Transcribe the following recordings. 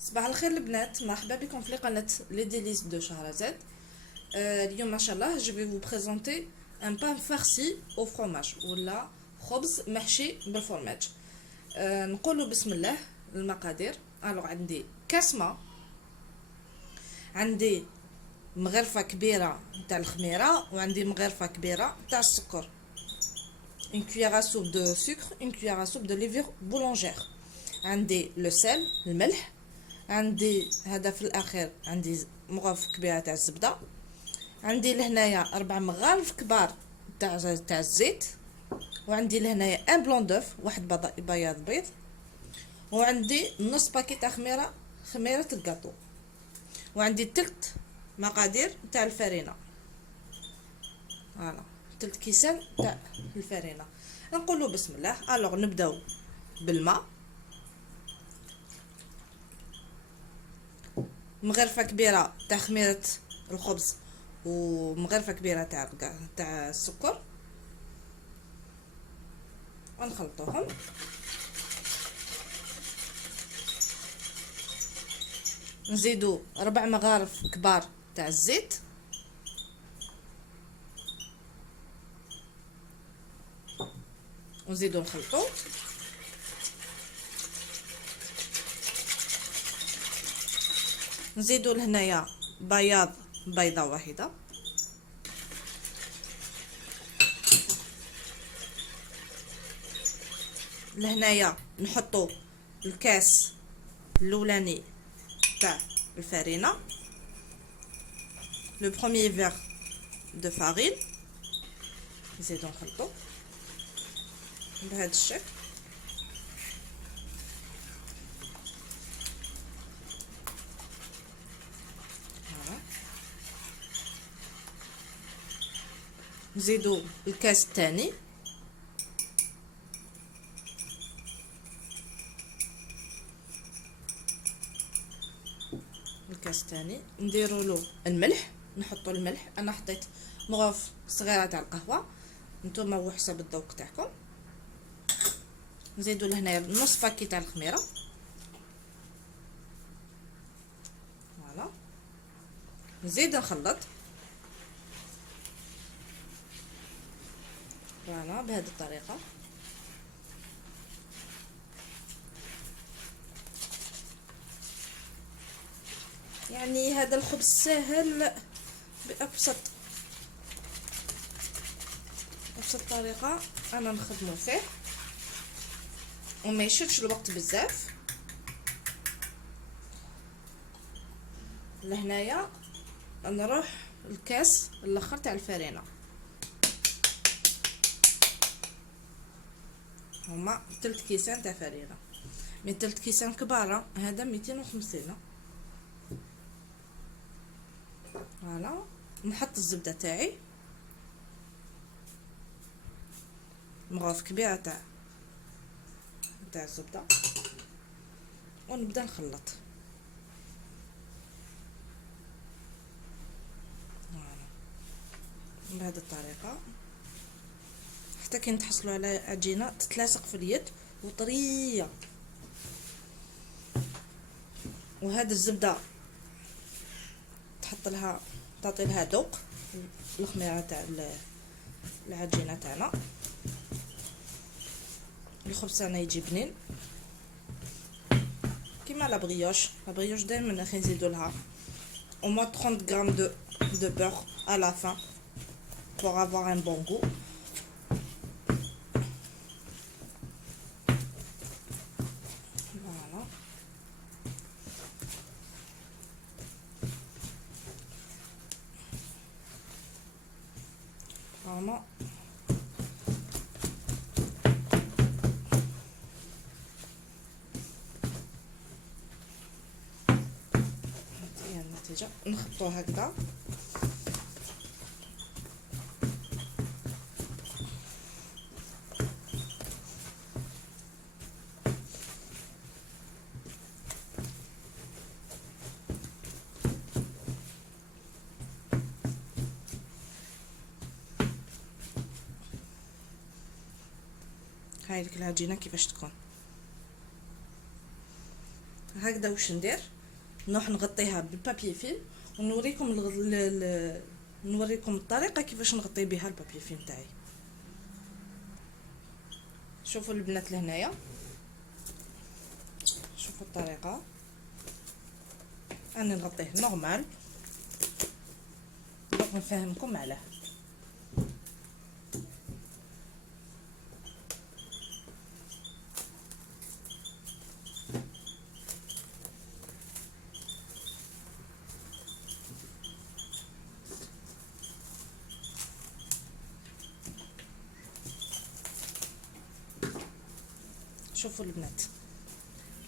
صباح الخير البنات، مرحبا بكم في قناة لي ديليس دو شهرزاد. اليوم ما شاء الله جو في vous présenter un pain farci au fromage ولا خبز محشي بالفرماج. نقولوا بسم الله. المقادير الوغ عندي كاس ما، عندي مغرفة كبيرة تاع الخميرة، وعندي مغرفة كبيرة تاع السكر. une cuillère à soupe de sucre, une cuillère à soupe de levure boulangère. عندي لو سيل الملح، عندي هذا في الاخير عندي مغرفه كبيره تاع الزبده، عندي لهنايا 4 مغارف كبار تاع الزيت، وعندي لهنايا ان بلون دوف، واحد بياض بيض، وعندي نص باكي تاع خميره الكاطو، وعندي تلت مقادير تاع الفرينه. فوالا تلت كيسان تاع الفرينه. نقولوا بسم الله. الوغ نبداو بالماء. مغرفه كبيره تاع خميره الخبز ومغرفه كبيره تاع السكر، ونخلطوهم. نزيدو 4 مغارف كبار تاع الزيت، ونزيدو نخلطو. نزيدو لهنايا بيضه واحده، لهنايا نحطو الكاس الاولاني تاع الفرينه، لو بروميير فيغ دو فارين. نزيدو نخلطو بهذا الشكل. نزيدو الكاس الثاني، نديرو له الملح. نحطو الملح، انا حطيت مغرف صغيره تاع القهوه، نتوما هو حسب الذوق تاعكم. نزيدو لهنايا نص باكي تاع الخميره. فوالا نزيد نخلط. فوالا بهذه الطريقه. يعني هذا الخبز سهل بأبسط طريقه انا نخدمو فيه، وما يشدش الوقت بزاف. لهنايا نروح الكاس الاخر تاع الفرينه، هما 3 كيسان تاع فرينه، من 3 كيسان كبار هذا 250. فوالا نحط الزبده تاعي، مغرف كبيره تاع الزبده، ونبدا نخلط. بهذه الطريقه حتى كي نتحصلوا على عجينه تتلاصق في اليد وطريه. وهذه الزبده تحط لها، تعطي لها ذوق الخميره تاع العجينه تاعنا. الخبز تاعنا يجي بنين كيما لا بريوش دائما راح نزيدو لها au moins 30 grammes de beurre à la fin pour avoir un bon goût. Voilà. Vraiment. هي النتيجة. نخطو هكذا. هاي لك العجينه كيفاش تكون. هكذا واش ندير، نروح نغطيها بالبابي فيلم ونوريكم نوريكم الطريقه كيفاش نغطي بها البابي فيلم تاعي. شوفوا البنات لهنايا، شوفوا الطريقه، انا نغطيه نورمال باش نفهمكم علاه. شوفوا البنات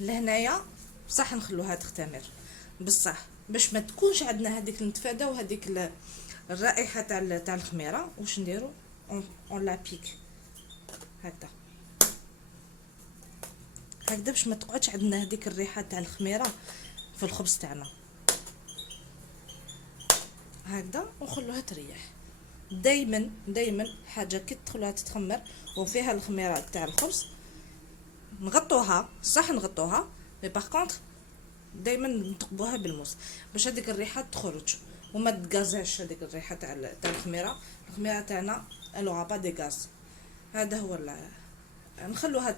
لهنايا بصح نخلوها تختمر، بصح باش ما تكونش عندنا هذيك نتفاداو هذيك الرائحه تاع الخميره، واش نديرو اون لا بيك هكذا باش ما تقعدش عندنا هذيك الريحه تاع الخميره في الخبز تاعنا هكذا، ونخلوها تريح. دايما حاجه كي تدخلها تتخمر وفيها الخميره تاع الخبز نغطوها، صح نغطوها، مي باغ كونطخ دائما نثقبوها بالموس باش هذيك الريحه تخرج وما تغازعش هذيك الريحه تاع الخميره تاعنا الوغا با دي غاز. هذا هو نخلوها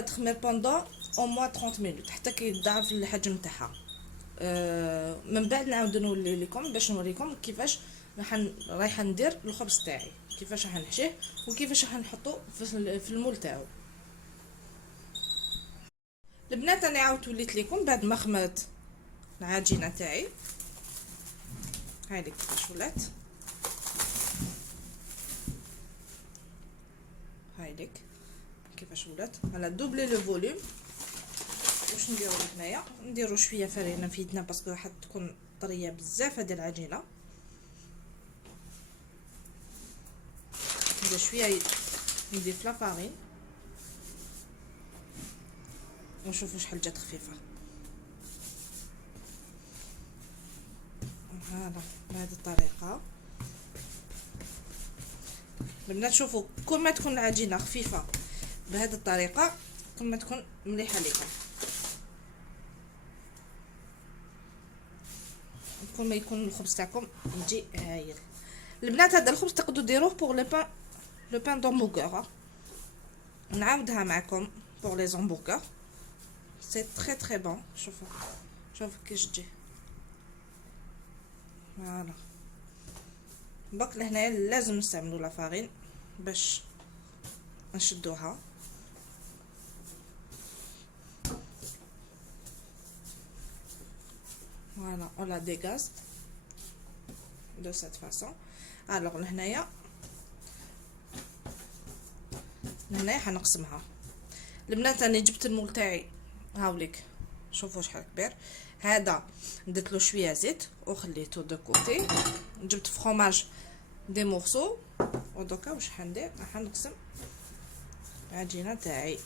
تخمر بوندون او موا 30 مينوت حتى كي يضاعف الحجم تاعها. من بعد نعاود نولي لكم باش نوريكم كيفاش رايحه ندير الخبز تاعي، كيفاش راح نحشيه وكيفاش راح نحطو في المول تاعو. البنات انا عاودت وليت لكم بعد ما خمرت العجينه تاعي، هايليك كيفاش ولات، هايليك كيفاش ولات على دوبلي لو فوليوم. واش نديرو هنايا، نديرو شويه فرينه في يدنا باسكو راح تكون طريه بزاف هذه العجينه، ندير شويه نضيف لا فارين ونشوفوا شحال جات خفيفه. هذا بهذه الطريقه البنات، شوفوا كل ما تكون العجينه خفيفه بهذه الطريقه كل ما تكون مليحه لكم، كل ما يكون الخبز تاعكم يجي هايل. البنات هذا الخبز تقدروا ديروه بور لو بان دومبورغر، نعاودها معكم بور لي زامبورغر سي تري بون. شوفوا كيش تجي، فوالا. برك لهنايا لازم نستعملوا لا فارين باش نشدوها. فوالا on la dégage de cette façon. alors لهنايا حنقسمها. البنات انا جبت المول تاعي هاوليك، شوفوا شحال كبير هذا، درت له شويه زيت وخليته دو كوتي، جبت فرomاج دي مورسو. ودوكا واش حندير، راح نقسم العجينه تاعي.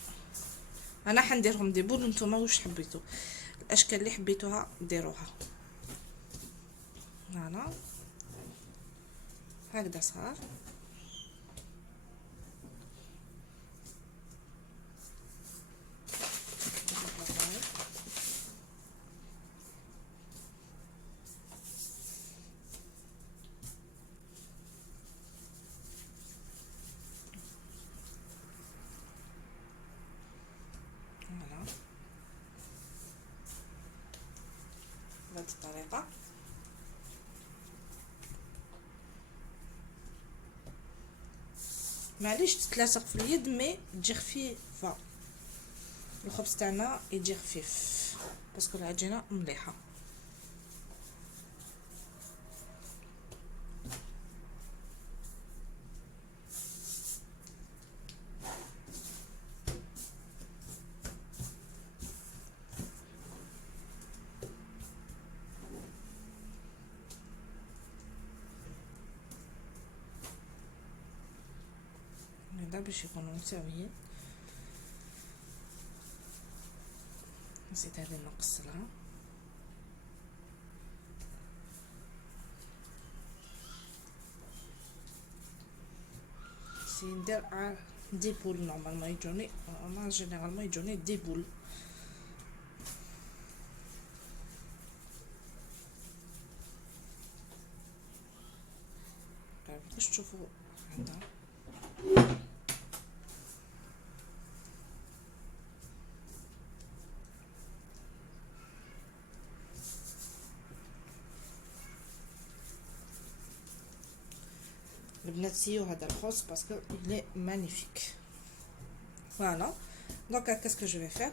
انا حنديرهم دي بول، نتوما واش حبيتو الاشكال اللي حبيتوها ديروها. هنا هكذا صار، بهذه الطريقه. معليش تتلاصق في اليد مي تجي خفيفه، الخبز تاعنا يجي خفيف باسكو العجينه مليحه. هذا باش يكونوا متساويين. نسيت هذه نقصلها، ندير دي بول نورمالمون يجوني، انا جينيرالمون يجوني دي بول باش تشوفوا عندها. البنات سيو هذا الخوص باسكو il est magnifique. Voilà. Donc qu'est-ce que je vais faire?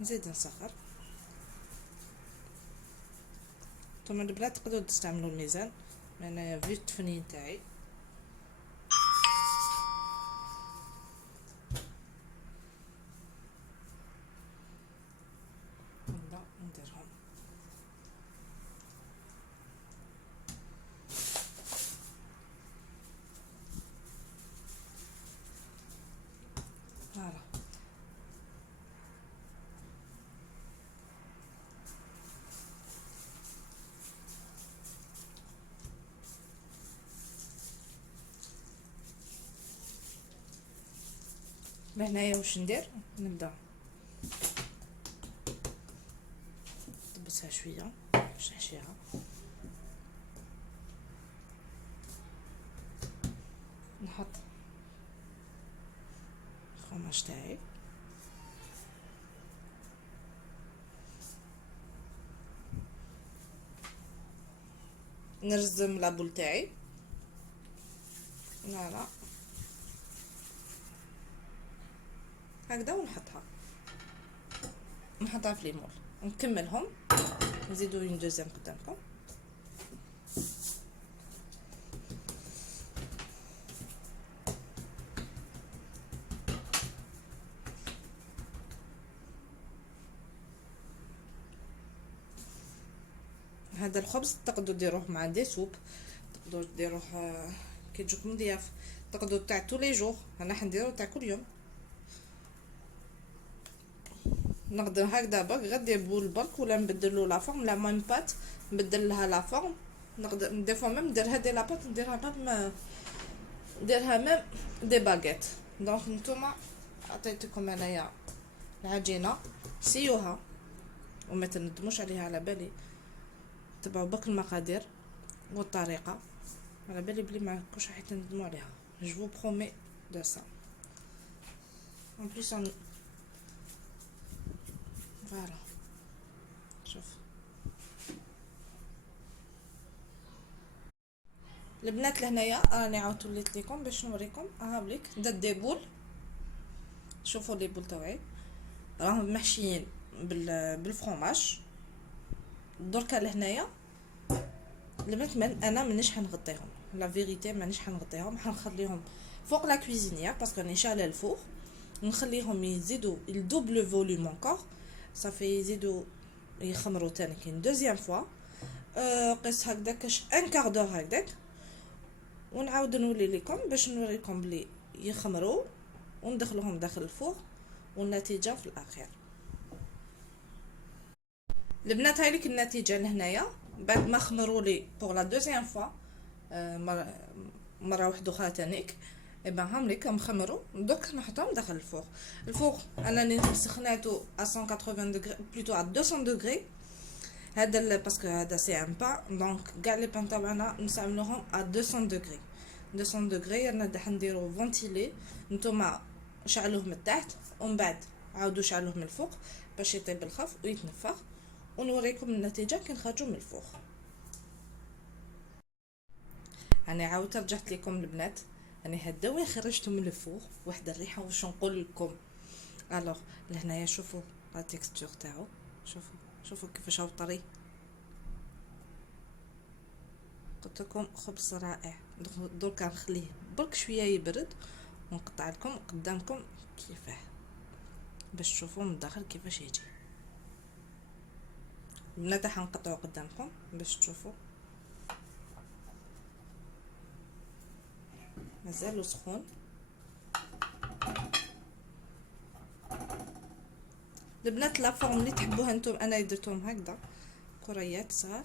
نزيد نصغر. نتوما البنات تقدروا تستعملوا الميزان، انا في التفنين تاعي. نبدا نديرهم. فوالا. لهنايا واش ندير؟ نبدا نطبسها شويه باش نحشيها. نحط الفرماج تاعي، نرزم لابول تاعي. فوالا هكذا، ونحطها في ليمول ونكملهم. نزيدو اون دوزيام قدامكم. هذا الخبز تقدروا ديروه مع دي سوب، تقدروا ديروه كي تجوكم ضياف، تقدروا تاع تو لي جور. انا حنديرو تاع كل يوم. نقدر هكذا برك غير ندير بول برك، ولا نبدلو لا فورم، لا ميم بات نبدل لها لا فورم. نقدر دي فوا ميم ندير هذه لا بات نديرها ميم دي باغيت. دونك نتوما عطيتكم انايا العجينه، سيوها وما تندموش عليها. على بالي تبعوا برك المقادير والطريقه، على بالي بلي ما كوش راح تندموا عليها. je vous promets de ça. en plus on فوالا. شوف البنات لهنايا راني عاودت وليت لكم باش نوريكم. ها بليك درت دي بول. شوفوا لي بول تاعي راهم محشيين بالفرomage. دركا لهنايا البنات انا مانيش حنغطيهم، لا فيريتي مانيش حنغطيهم، حنخليهم فوق لا كويزينيير باسكو راني شاعله الفوق. نخليهم يزيدوا الدوبل فوليوم انكور صافي، يزيدوا يخمروا تاني كاين دوزيام فوا. قيس هكداكش ان كار دور هكداك، ونعاود نولي لكم باش نوريكم بلي يخمروا وندخلوهم داخل الفوق، والنتيجه في الاخير. البنات هاي لك النتيجه لهنايا بعد ما خمروا لي بوغ لا دوزيام فوا، مره واحده اخرى تانيك. ايبا هم لك مخمروا، دوك نحطهم داخل الفوق انا سخناتو ا 180 دوغري بلوتو ا 200 دوغري. هذا باسكو هذا سي ان با، دونك كاع لي بان تاعنا نستعملوهم ا 200 دوغري. 200 دوغري انا راح نديرو فونتيلي. نتوما شعلوه من التحت ومن بعد عاودوا شعلوه من الفوق باش يطيب الخف ويتنفخ، ونوريكم النتيجه كي نخرجوا من الفوق. انا عاودت رجعت لكم البنات، انا هدا وين خرجته من الفوق واحد الريحه واش نقول لكم. الوغ لهنايا شوفوا لا تيكستور تاعو، شوفوا كيفاش هو طري. قلت لكم خبز رائع. درك نخليه برك شويه يبرد ونقطع لكم قدامكم كيفاه باش تشوفوا من الداخل كيفاش يجي. البنات حنقطعو قدامكم باش تشوفوا. مازالو سخون. البنات لا فورم اللي تحبوها نتوما، انا درتهم هكذا كريات صغار.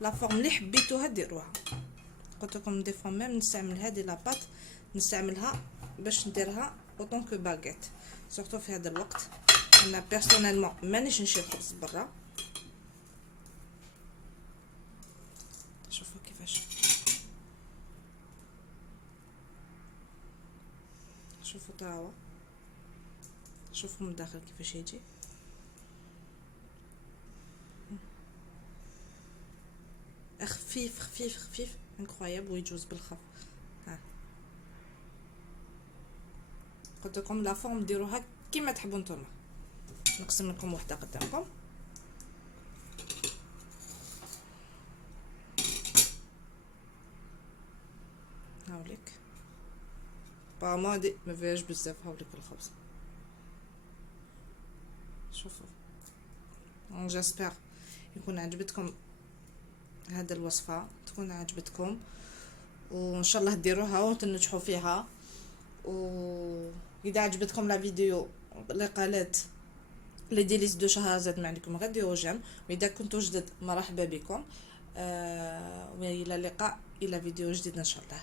لا فورم اللي حبيتوها ديروها. قلت لكم دي فوا ميم نستعمل هذه لاباط، نستعملها باش نديرها autant que baguette. Surtout في هذا الوقت انا personnellement مانيش نشري خبز برا. شوفوا كيفاش، شوفوا تاوا، شوفوا من الداخل كيفاش يجي. خفيف خفيف خفيف انكرويابل ويجوز بالخف. ها قلت لكم لا فورم ديروها كيما تحبوا نتوما. نقسم لكم وحده قدامكم. هاوليك بامادي ما فيهاش بزاف. هاوليك الخبز، شوفوا. جاسبر يكون عجبتكم هذا الوصفه، تكون عجبتكم، وان شاء الله ديروها وتنجحوا فيها. واذا عجبتكم لا فيديو اللي قالت لي ديليس دو شهرزاد ما عندكم غير ديروا جيم، واذا كنتوا جدد مرحبا بكم. والى اللقاء الى فيديو جديد ان شاء الله.